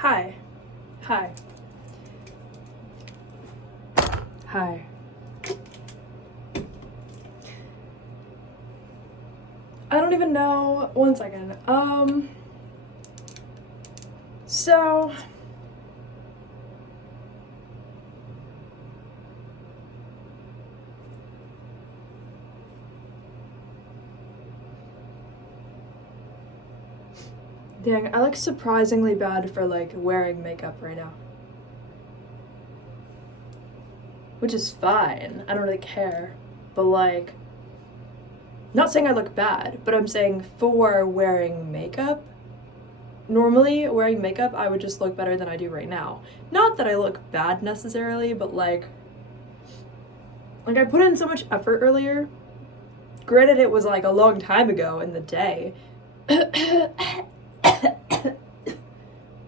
Hi. Hi. Hi. I don't even know. One second. So dang, I look surprisingly bad for like wearing makeup right now. Which is fine. I don't really care. But like, not saying I look bad, but I'm saying for wearing makeup, normally wearing makeup I would just look better than I do right now. Not that I look bad necessarily, but like I put in so much effort earlier. Granted, it was like a long time ago in the day.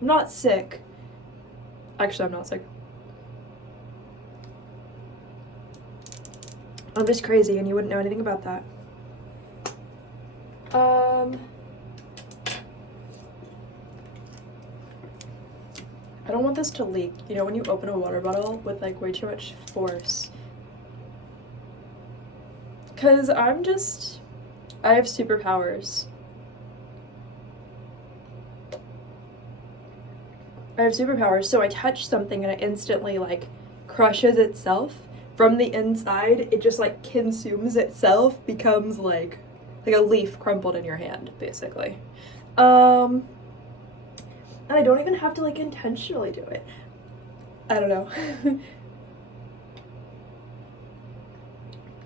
I'm not sick. Actually, I'm not sick. I'm just crazy and you wouldn't know anything about that. I don't want this to leak. You know when you open a water bottle with like way too much force? Cause I have superpowers. I have superpowers, so I touch something and it instantly like crushes itself. From the inside, it just like consumes itself, becomes like a leaf crumpled in your hand, basically. And I don't even have to like intentionally do it. I don't know.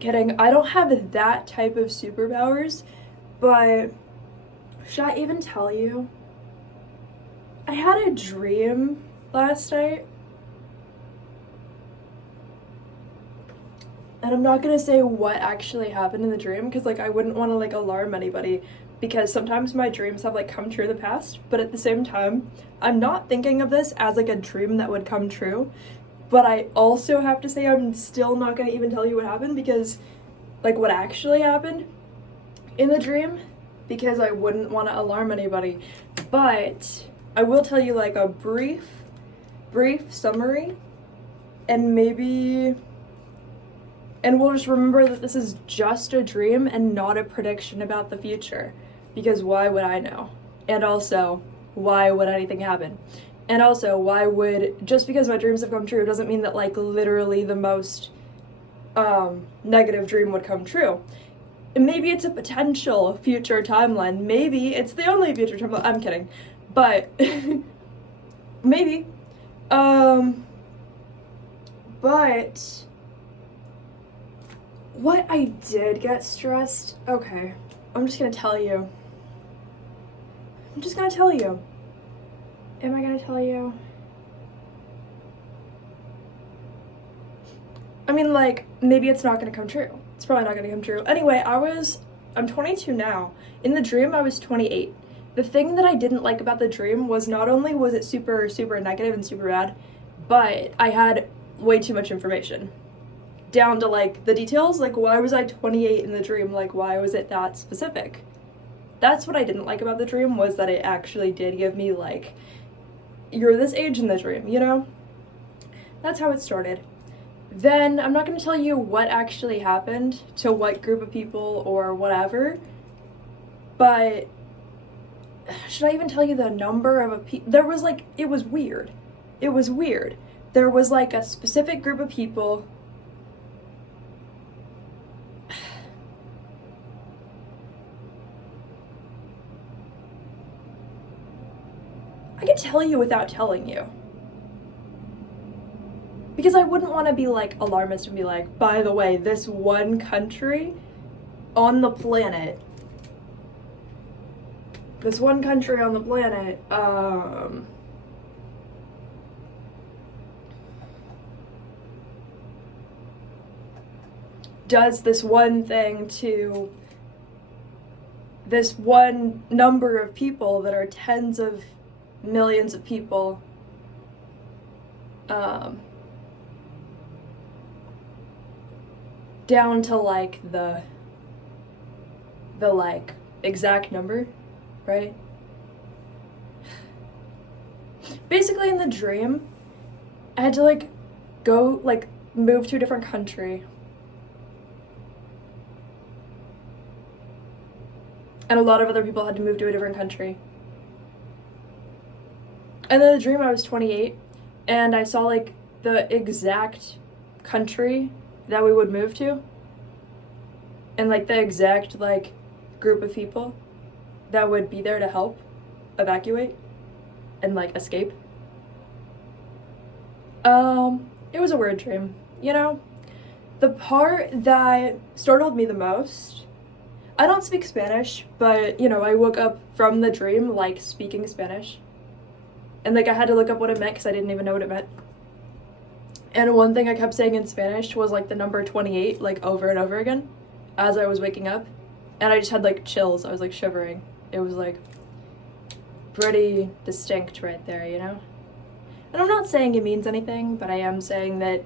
Kidding. I don't have that type of superpowers, but should I even tell you? I had a dream last night. And I'm not gonna say what actually happened in the dream because like I wouldn't want to like alarm anybody, because sometimes my dreams have like come true in the past, but at the same time I'm not thinking of this as like a dream that would come true. But I also have to say I'm still not gonna even tell you what happened, because like what actually happened in the dream, because I wouldn't want to alarm anybody. But I will tell you like a brief summary, and we'll just remember that this is just a dream and not a prediction about the future, because why would I know? And also, why would anything happen? And also, why would, just because my dreams have come true doesn't mean that like literally the most negative dream would come true. And maybe it's a potential future timeline. Maybe it's the only future timeline. I'm kidding. But maybe. But what I did get stressed, okay, I'm just gonna tell you. I'm just gonna tell you. Am I gonna tell you? I mean, like, maybe it's not gonna come true. It's probably not gonna come true. Anyway, I'm 22 now. In the dream, I was 28. The thing that I didn't like about the dream was not only was it super, super negative and super bad, but I had way too much information. Down to, like, the details. Like, why was I 28 in the dream? Like, why was it that specific? That's what I didn't like about the dream, was that it actually did give me, like, you're this age in the dream, you know? That's how it started. Then, I'm not going to tell you what actually happened to what group of people or whatever, but should I even tell you the number of there was, like, it was weird. It was weird. There was, like, a specific group of people. I could tell you without telling you. Because I wouldn't want to be like alarmist and be like, by the way, this one country on the planet, does this one thing to this one number of people that are tens of millions of people, down to like the exact number, right? basically in the dream, I had to like go like move to a different country. And a lot of other people had to move to a different country. And then the dream, I was 28, and I saw like the exact country that we would move to, and like the exact like group of people that would be there to help evacuate and like escape. It was a weird dream, you know? The part that startled me the most, I don't speak Spanish, but you know, I woke up from the dream like speaking Spanish. And like I had to look up what it meant because I didn't even know what it meant. And one thing I kept saying in Spanish was like the number 28 like over and over again as I was waking up. And I just had like chills. I was like shivering. It was like pretty distinct right there, you know? And I'm not saying it means anything, but I am saying that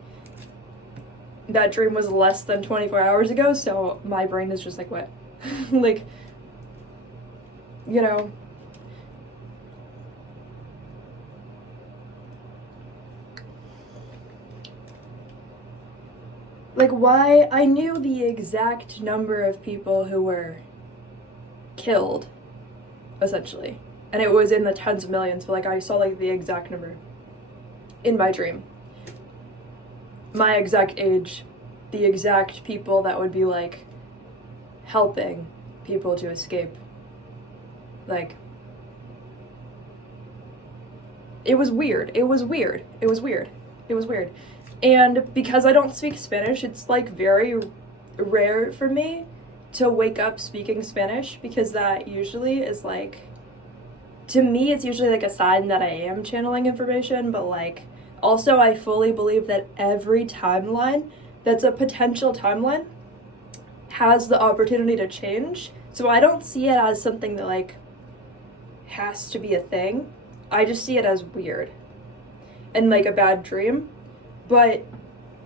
that dream was less than 24 hours ago, so my brain is just like, what? Like, you know. Like, why? I knew the exact number of people who were killed, essentially. And it was in the tens of millions, but like I saw like the exact number in my dream. My exact age, the exact people that would be like helping people to escape. Like, it was weird. It was weird. It was weird. It was weird. And because I don't speak Spanish, it's like very rare for me to wake up speaking Spanish, because that usually is like, to me, it's usually like a sign that I am channeling information, but like, also I fully believe that every timeline that's a potential timeline has the opportunity to change. So I don't see it as something that like has to be a thing. I just see it as weird and like a bad dream. But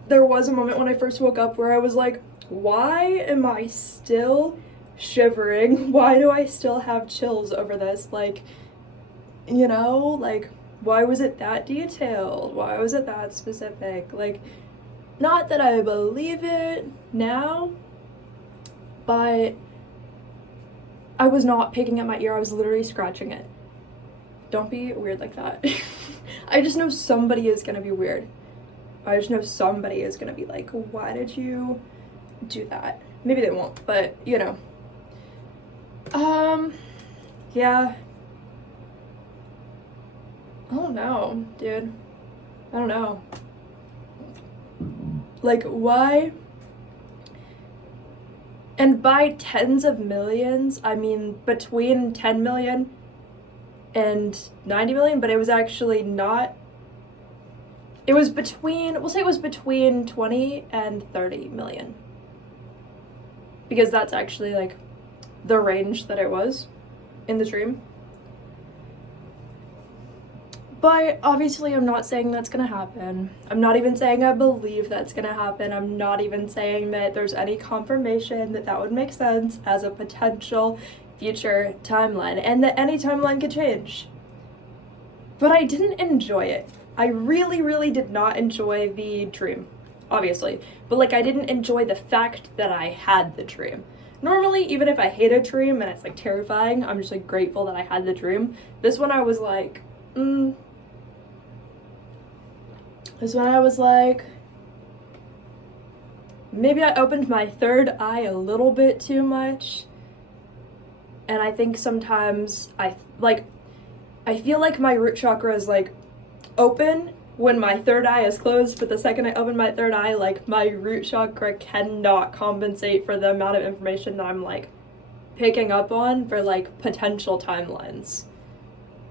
there was a moment when I first woke up where I was like, why am I still shivering? Why do I still have chills over this? Like, you know, like, why was it that detailed? Why was it that specific? Like, not that I believe it now, but I was not picking at my ear. I was literally scratching it. Don't be weird like that. I just know somebody is gonna be weird. I just know somebody is gonna be like, why did you do that? Maybe they won't, but you know. Yeah. I don't know, dude. I don't know. Like, why? And by tens of millions, I mean between 10 million and 90 million, but it was actually not. It was between, we'll say it was between 20 and 30 million. Because that's actually like the range that it was in the dream. But obviously I'm not saying that's gonna happen. I'm not even saying I believe that's gonna happen. I'm not even saying that there's any confirmation that that would make sense as a potential future timeline, and that any timeline could change. But I didn't enjoy it. I really, really did not enjoy the dream, obviously. But like, I didn't enjoy the fact that I had the dream. Normally, even if I hate a dream and it's like terrifying, I'm just like grateful that I had the dream. This one I was like, This one I was like, maybe I opened my third eye a little bit too much. And I think sometimes I feel like my root chakra is like open when my third eye is closed, but the second I open my third eye, like my root chakra cannot compensate for the amount of information that I'm like picking up on for like potential timelines.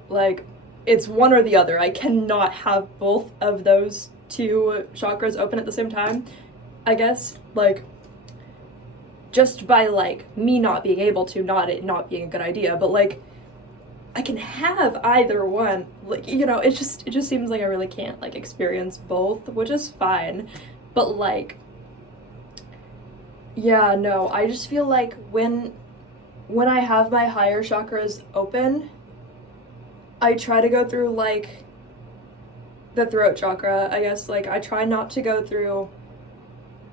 Like, it's one or the other. I cannot have both of those two chakras open at the same time, I guess. Like, just by like me not being able to, not it not being a good idea, but like I can have either one. Like, you know, it just seems like I really can't like experience both, which is fine. But like, yeah, no, I just feel like when I have my higher chakras open, I try to go through like the throat chakra, I guess. Like, I try not to go through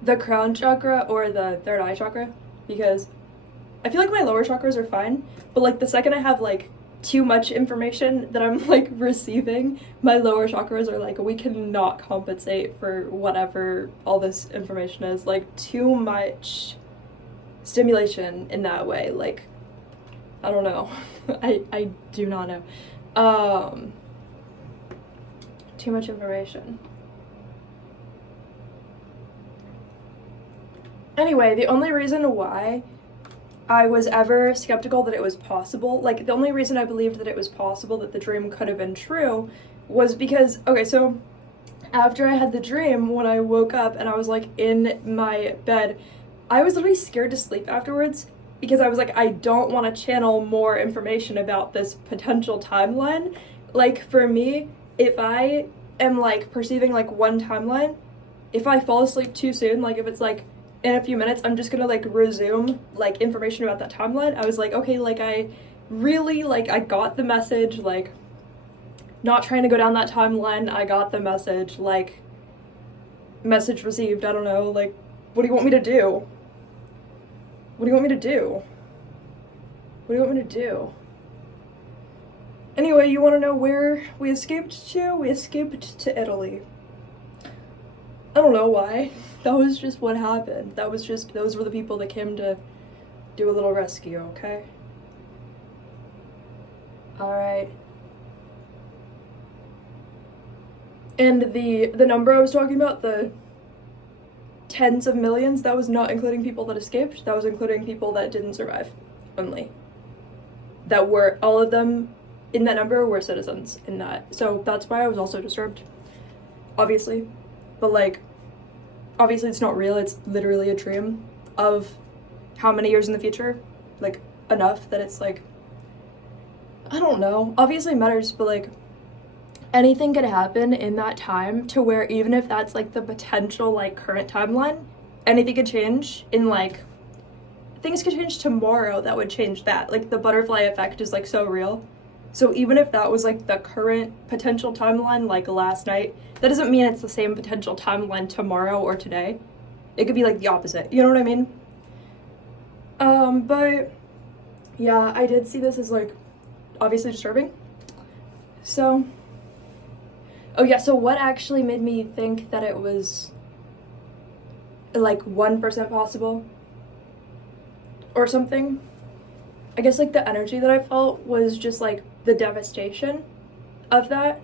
the crown chakra or the third eye chakra because I feel like my lower chakras are fine, but like the second I have like too much information that I'm like receiving, my lower chakras are like, we cannot compensate for whatever all this information is. Like, too much stimulation in that way. Like, I don't know. I do not know. Too much information. Anyway, the only reason why I was ever skeptical that it was possible, like the only reason I believed that it was possible that the dream could have been true was because, okay, so after I had the dream, when I woke up and I was like in my bed, I was literally scared to sleep afterwards because I was like, I don't want to channel more information about this potential timeline. Like, for me, if I am like perceiving like one timeline, if I fall asleep too soon, like if it's like in a few minutes, I'm just gonna like resume like information about that timeline. I was like, okay, like I really, like I got the message, like not trying to go down that timeline, I got the message, like message received, I don't know, like what do you want me to do? What do you want me to do? What do you want me to do? Anyway, you want to know where we escaped to? We escaped to Italy. I don't know why. That was just what happened. Those were the people that came to do a little rescue, okay? Alright. And the number I was talking about, the tens of millions, that was not including people that escaped. That was including people that didn't survive, only. That were, all of them in that number were citizens in that. So that's why I was also disturbed, obviously. But like, obviously it's not real, it's literally a dream of how many years in the future, like enough that it's like, I don't know, obviously it matters, but like anything could happen in that time to where even if that's like the potential like current timeline, anything could change in like, things could change tomorrow that would change that. Like the butterfly effect is like so real. So even if that was like the current potential timeline, like last night, that doesn't mean it's the same potential timeline tomorrow or today. It could be like the opposite, you know what I mean? But yeah, I did see this as like obviously disturbing. So, oh yeah, so what actually made me think that it was like 1% possible or something? I guess like the energy that I felt was just like the devastation of that,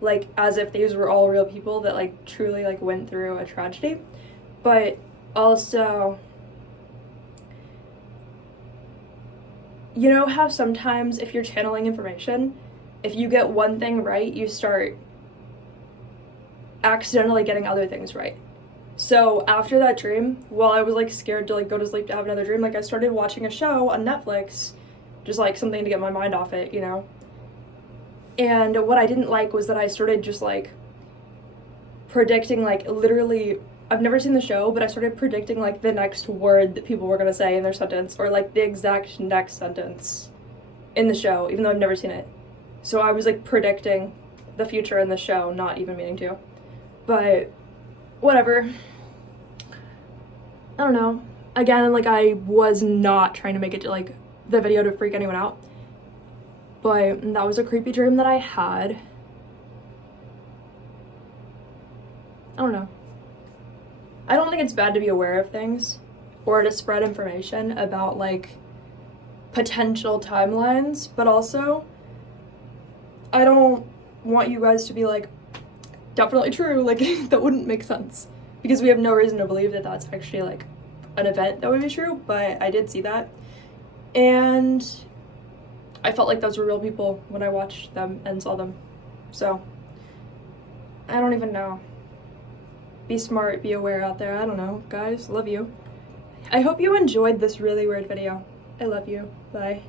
like as if these were all real people that like truly like went through a tragedy. But also, you know how sometimes if you're channeling information, if you get one thing right, you start accidentally getting other things right. So after that dream, while I was like scared to like go to sleep to have another dream, like I started watching a show on Netflix, just like something to get my mind off it, you know? And what I didn't like was that I started just like predicting like literally, I've never seen the show, but I started predicting like the next word that people were gonna say in their sentence, or like the exact next sentence in the show, even though I've never seen it. So I was like predicting the future in the show, not even meaning to. But whatever. I don't know. Again, like I was not trying to make it to like the video to freak anyone out. But that was a creepy dream that I had. I don't know. I don't think it's bad to be aware of things or to spread information about like potential timelines, but also I don't want you guys to be like, definitely true, like that wouldn't make sense, because we have no reason to believe that that's actually like an event that would be true. But I did see that, and I felt like those were real people when I watched them and saw them. So I don't even know. Be smart, be aware out there. I don't know, guys. Love you. I hope you enjoyed this really weird video. I love you. Bye.